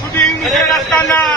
shooting রাস্তা না